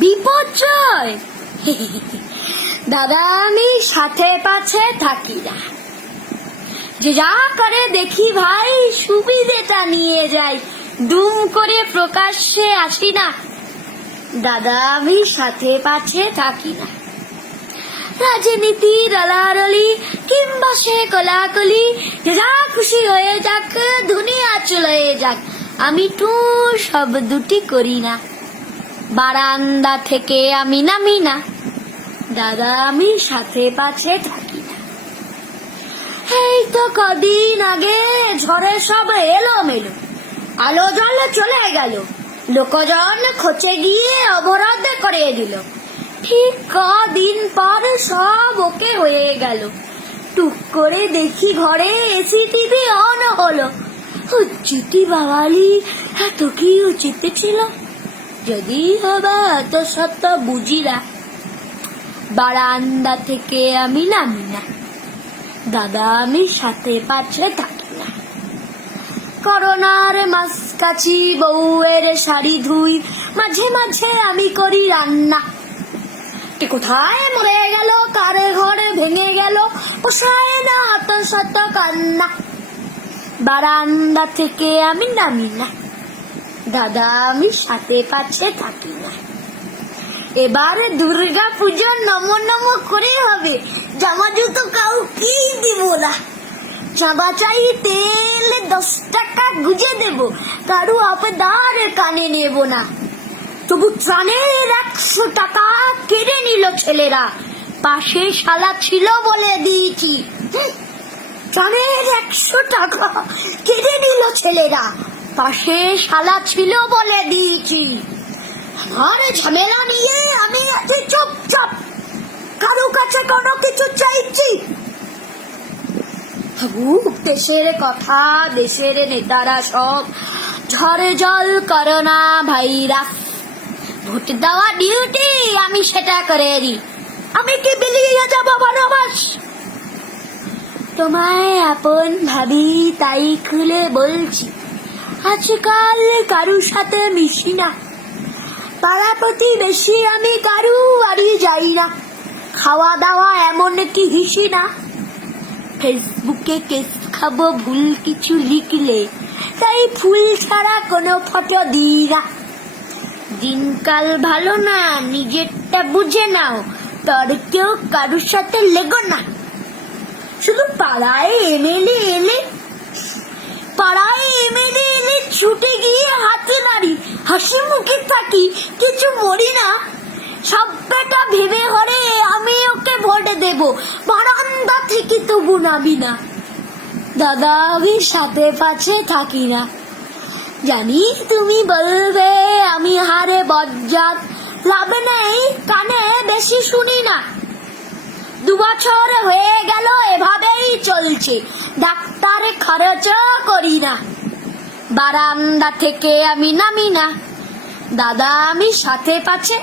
বিপর্যয়। দাদা আমি সাথে পাছে থাকি না, যে যা করে দেখি ভাই সুবিধেটা নিয়ে যাই, দুম করে প্রকাশ্যে আসি না। দাদা আমি সাথে পাছে থাকি না। রাজনীতি রালারলি কিংবা সে কলাকলি, যে যা খুশি হয়ে যাক, দুনিয়া চলে যাক, আমি তো সব দুটি করি না। বারান্দা থেকে আমি নামি না, দাদা আমি সাথে পাছে থাকি না। এই তো কদিন আগে ঝড়ে সব এলোমেলো, আলো জল চলে গেল, লোকজন খোঁচে গিয়ে অবরোধ করে দিল। ঠিক কদিন পর সব ওকে হয়ে গেল, টুক করে দেখি ঘরে এসি টিভি অন হলো। উচিতি বাওয়ালি, এত কি উচিত ছিল? যদি হবা এত সত্য বুঝিরা। বারান্দা থেকে আমি নামি না, দাদা আমি সাথে পাছে থাকি না। করোনার মাসকাছি বউয়ের শাড়ি ধুই, মাঝে মাঝে আমি করি রান্না। কোথায় মরে গেল, কার ঘরে ভেঙে গেল, পোষায় না অত শত কান্না। বারান্দা থেকে আমি নামি না, দাদা আমি সাথে পাছে থাকি না। এবারে দুর্গা পুজো নম নম করে হবে, জামা জুতো কাউকেই দিব না। চাঁদা চাই তেল 10 টাকা গুজে দেব, কারু আবেদার কানে নেব না। তবু ত্রাণের 100 টাকা কেড়ে নিল ছেলেরা, পাশে শালা ছিল বলে দিয়েছি। ত্রাণের 100 টাকা কেড়ে নিল ছেলেরা, পাশে শালা ছিল বলে দিয়েছি। আমার ঝামেলা নিয়ে আমি আছি চুপচাপ, কারো কাছে কোনো কিছু চাইছি। দেশের কথা, দেশের নেতারা সব ঝড়ে জল করোনা ভাইরাস। ভোট দেওয়া ডিউটি, আমি সেটা করে দিই। আমি কি বেরিয়ে যাবো বনবাস? তোমায় আপন ভাবি তাই খুলে বলছি, আজকাল কারুর সাথে মিশি না। পাড়া প্রতিবেশী আমি কারু বাড়ি যাই না। খাওয়া দাওয়া এমন কি হিসি না। ফেসবুকে কেস খাবো ভুল কিছু লিখলে, তাই ফুল ছাড়া কোনো ফটো দিই না। দিনকাল ভালো না, নিজেরটা বুঝে নাও, তোর কেউ কারুর সাথে লেগো না। শুধু পাড়ায় এমএলএ এলে ছুটে গিয়ে হাতে নাড়ি, হাসি মুখে থাকি, কিছু মরি না। সব বেটা ভেবে হরে আমি ওকে ভোট দেব, বারান্দা থেকে তবু নামি না। দাদা আমি সাথে পাছে থাকি না। জানি তুমি বলবে আমি হারে বজ্জাত, লাভ নেই, কানে বেশি শুনি না। 2 বছর হয়ে গেল এভাবেই চলছে, ডাক্তার খরচ করি না। বারান্দা থেকে আমি নামি না, দাদা আমি সাথে পাছে